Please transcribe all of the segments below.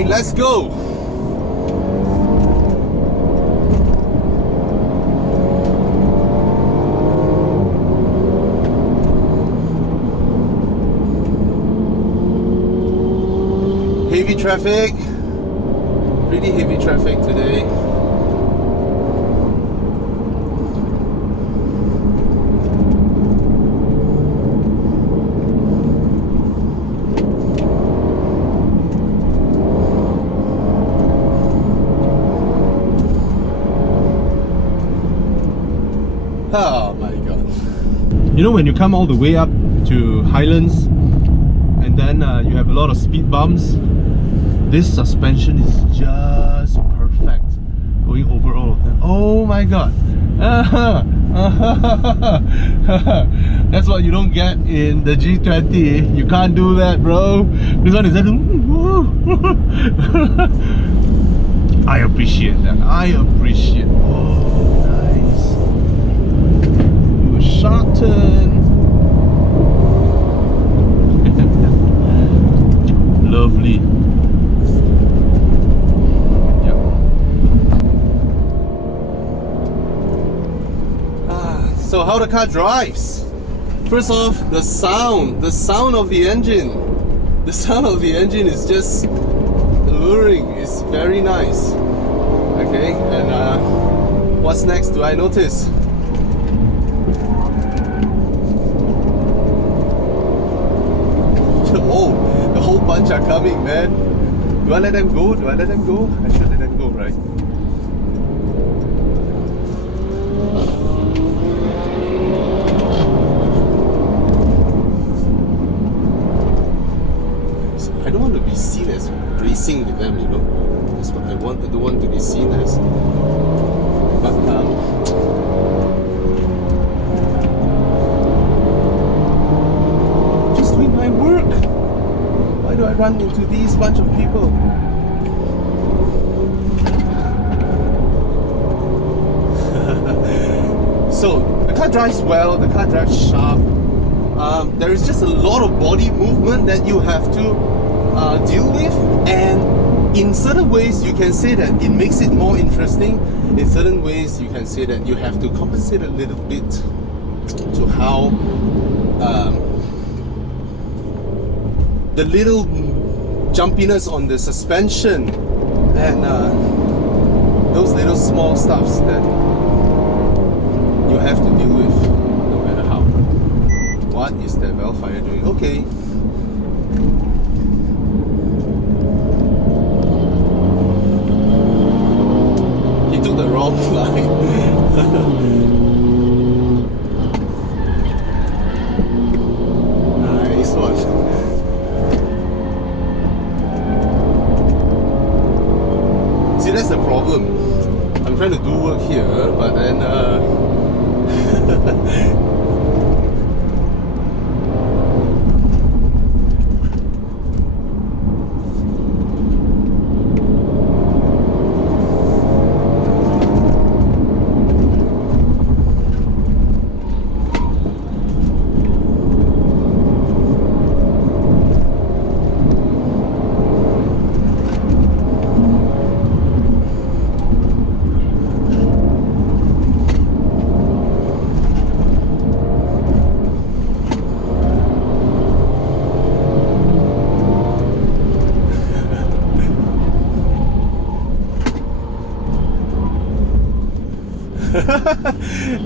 Alright, let's go. Heavy traffic, pretty heavy traffic today. Oh my god. You know, when you come all the way up to Highlands and then you have a lot of speed bumps, this suspension is just perfect going over all of them. Oh my god. That's what you don't get in the G20. You can't do that, bro. This one is like, I appreciate that. I appreciate. Oh, nice. Do a sharp turn. Lovely. So how the car drives? First off, the sound of the engine. The sound of the engine is just alluring. It's very nice. Okay, and what's next do I notice? Oh, the whole bunch are coming, man. Do I let them go? Do I let them go? I should let them go, right? I don't want to be seen as racing with them, you know. That's what I want. I don't want to be seen as. But just doing my work. Why do I run into these bunch of people? So the car drives well. The car drives sharp. There is just a lot of body movement that you have to deal with, and in certain ways you can say that it makes it more interesting. In certain ways you can say that you have to compensate a little bit to how the little jumpiness on the suspension and those little small stuffs that you have to deal with no matter how. What is that valve fire doing? Okay. The wrong line. Nice one. See, that's the problem. I'm trying to do work here, but then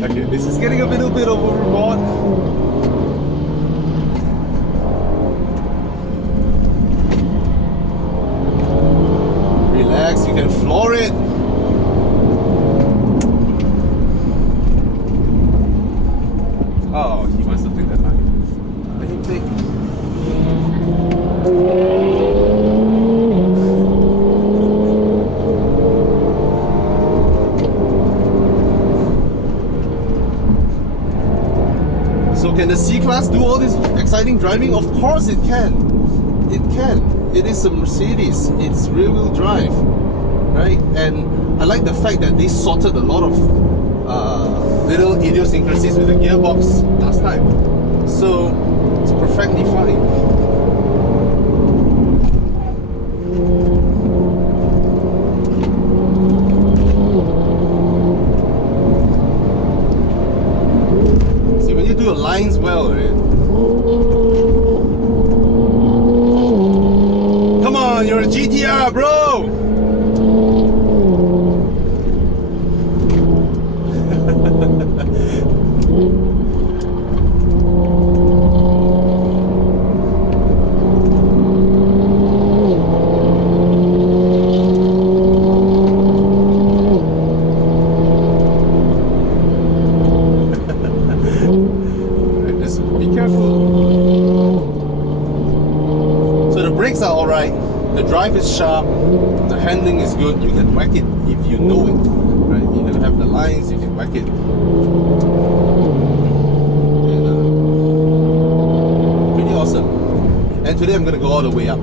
okay, this is getting a little bit overboard. Relax, you can floor it. Oh, he wants to take that line. Let him take. So can the C-Class do all this exciting driving? Of course it can. It can. It is a Mercedes. It's rear-wheel drive, right? And I like the fact that they sorted a lot of little idiosyncrasies with the gearbox last time. So it's perfectly fine. your lines well, right? Come on, you're a GTR, bro! The drive is sharp, the handling is good, you can whack it if you know it, right? You can have the lines, you can whack it. And, pretty awesome. And today I'm going to go all the way up.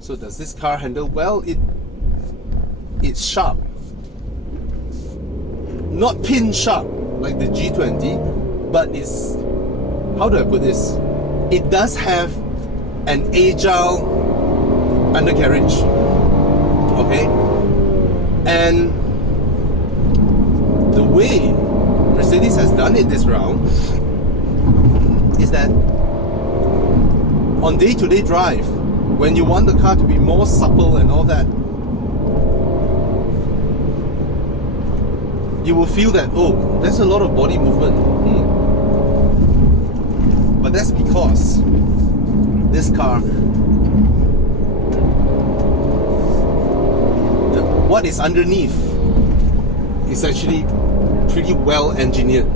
So does this car handle well? It's sharp. Not pin sharp like the G20, but it's, how do I put this? It does have an agile undercarriage. Okay? And the way Mercedes has done it this round is that on day-to-day drive, when you want the car to be more supple and all that, you will feel that, oh, there's a lot of body movement. But that's because this car, what is underneath is actually pretty well engineered.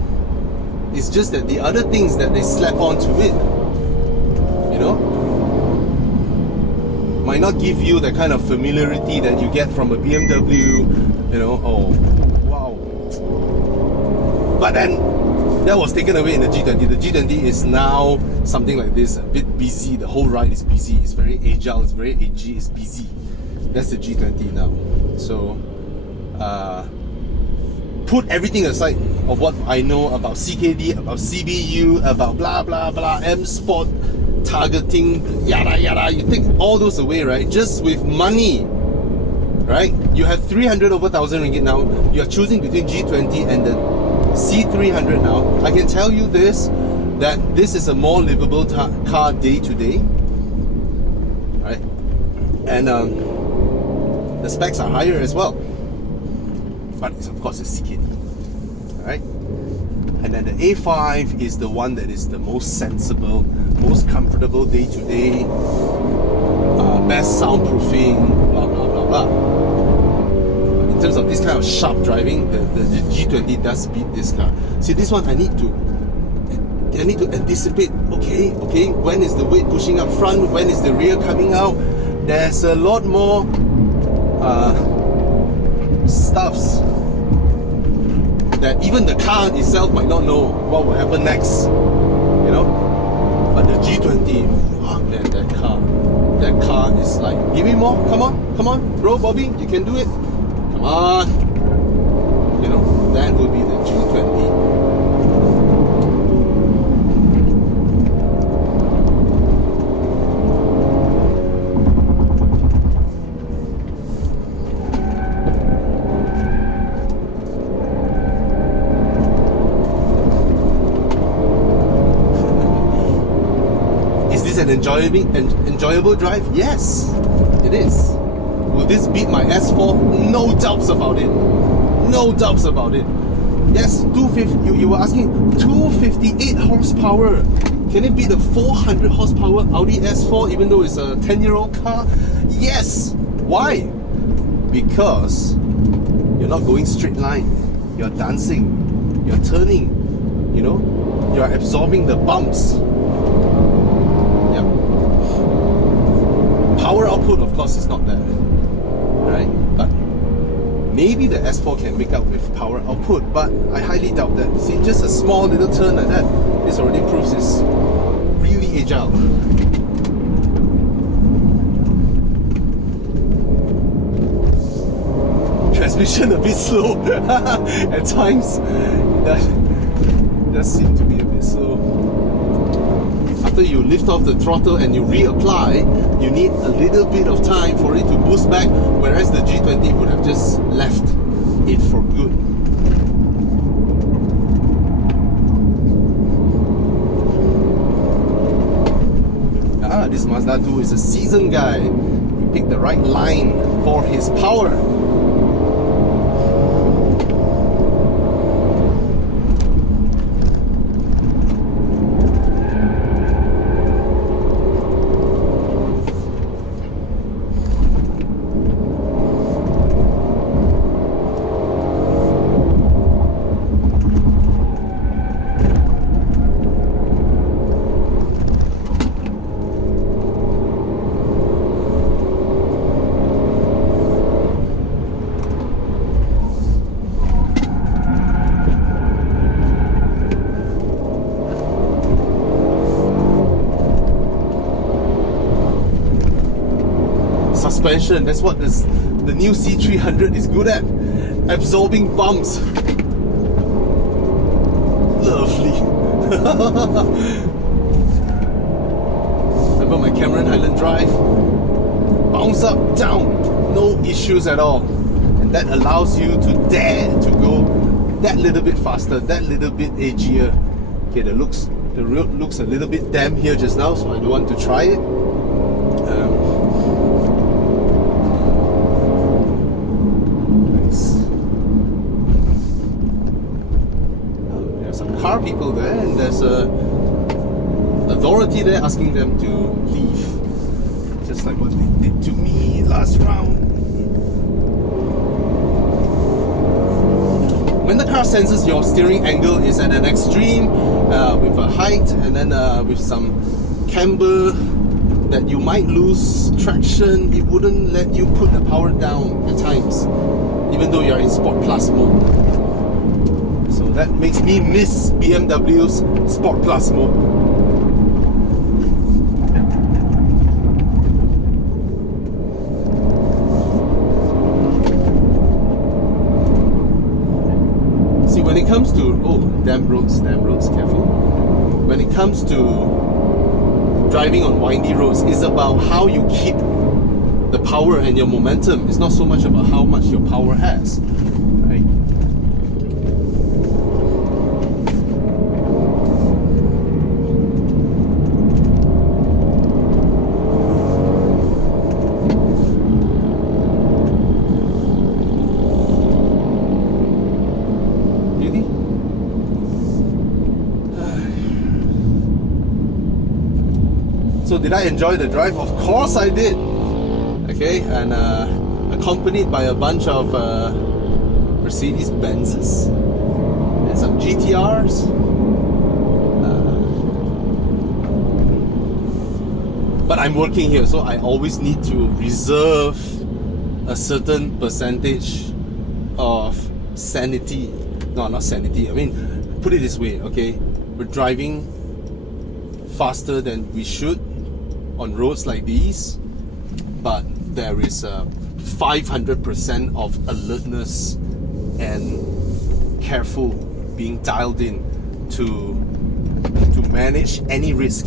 It's just that the other things that they slap onto it, you know, might not give you the kind of familiarity that you get from a BMW, you know, oh, wow. But then, that was taken away in the G20. The G20 is now something like this, a bit busy, the whole ride is busy, it's very agile, it's very edgy, it's busy. That's the G20 now. So, put everything aside of what I know about CKD, about CBU, about blah blah blah, M Sport, targeting, yada yada, you take all those away, right? Just with money, right? You have 300 over 1,000 ringgit now. You are choosing between G20 and the C300 now. I can tell you this, that this is a more livable car day to day, right? And the specs are higher as well, but it's, of course, a CKD, right? And then the A5 is the one that is the most sensible, most comfortable day to day, best soundproofing, blah blah blah blah. In terms of this kind of sharp driving, the G20 does beat this car. See, this one I need to anticipate. Okay, when is the weight pushing up front? When is the rear coming out? There's a lot more stuffs that even the car itself might not know what will happen next, you know. But the G20, fuck man, that car is like, give me more, come on, bro, Bobby, you can do it, come on, you know. That will be the G20. An enjoyable drive? Yes, it is. Will this beat my S4? No doubts about it. No doubts about it. Yes, 250. You were asking 258 horsepower. Can it beat the 400 horsepower Audi S4 even though it's a 10-year-old car? Yes. Why? Because you're not going straight line. You're dancing. You're turning. You know, you're absorbing the bumps. output, of course, is not there, right? But maybe the S4 can make up with power output, but I highly doubt that. See, just a small little turn like that, this already proves it's really agile. Transmission a bit slow at times. That does seem to be a bit slow. After you lift off the throttle and you reapply, you need a little bit of time for it to boost back, whereas the G20 would have just left it for good. This Mazda 2 is a seasoned guy. He picked the right line for his power. Suspension, that's what the new C300 is good at. Absorbing bumps. Lovely. I've got my Cameron Highland Drive. Bounce up, down, no issues at all. And that allows you to dare to go that little bit faster, that little bit edgier. Okay, the road looks a little bit damp here just now, so I don't want to try it. Car people there, and there's a authority there asking them to leave, just like what they did to me last round. When the car senses your steering angle is at an extreme, with a height and then with some camber, that you might lose traction, it wouldn't let you put the power down at times, even though you're in Sport Plus mode. So that makes me miss BMW's Sport Plus mode. See, when it comes to, oh, damn roads, careful. When it comes to driving on windy roads, it's about how you keep the power and your momentum. It's not so much about how much your power has, right? So did I enjoy the drive? Of course I did. Okay, and accompanied by a bunch of Mercedes-Benzes and some GTRs. But I'm working here, so I always need to reserve a certain percentage of sanity. No, not sanity. I mean, put it this way, okay? We're driving faster than we should on roads like these, but there is a 500% of alertness and careful being dialed in to manage any risk.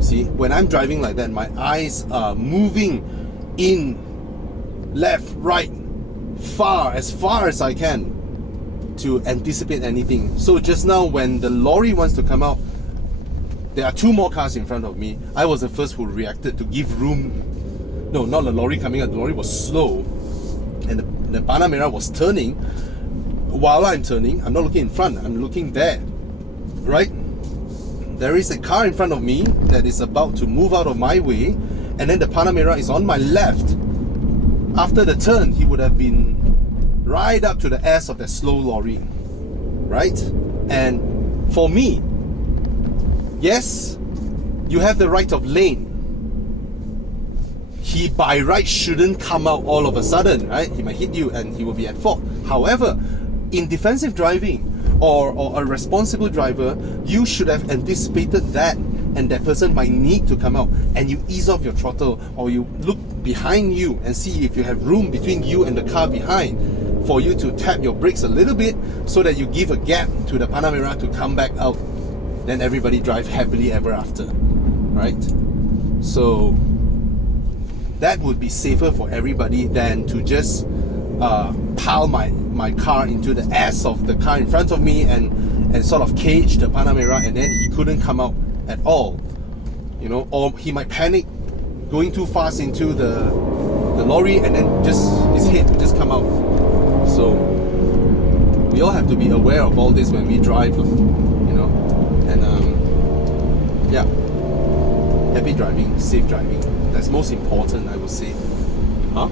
See, when I'm driving like that, my eyes are moving in, left, right, as far as I can to anticipate anything. So just now when the lorry wants to come out, there are two more cars in front of me. I was the first who reacted to give room. No, not the lorry coming out. The lorry was slow, and the Panamera was turning. While I'm turning, I'm not looking in front, I'm looking there, right? There is a car in front of me that is about to move out of my way, and then the Panamera is on my left. After the turn, he would have been right up to the ass of that slow lorry, right? And for me, yes, you have the right of lane. he by right shouldn't come out all of a sudden, right? He might hit you and he will be at fault. However, in defensive driving or a responsible driver, you should have anticipated that, and that person might need to come out, and you ease off your throttle, or you look behind you and see if you have room between you and the car behind for you to tap your brakes a little bit so that you give a gap to the Panamera to come back out. Then everybody drive happily ever after, right? So that would be safer for everybody than to just pile my car into the ass of the car in front of me and sort of cage the Panamera, and then he couldn't come out at all, you know, or he might panic going too fast into the lorry, and then just his head would just come out. So we all have to be aware of all this when we drive, you know. And yeah, happy driving, safe driving, that's most important, I would say. Huh?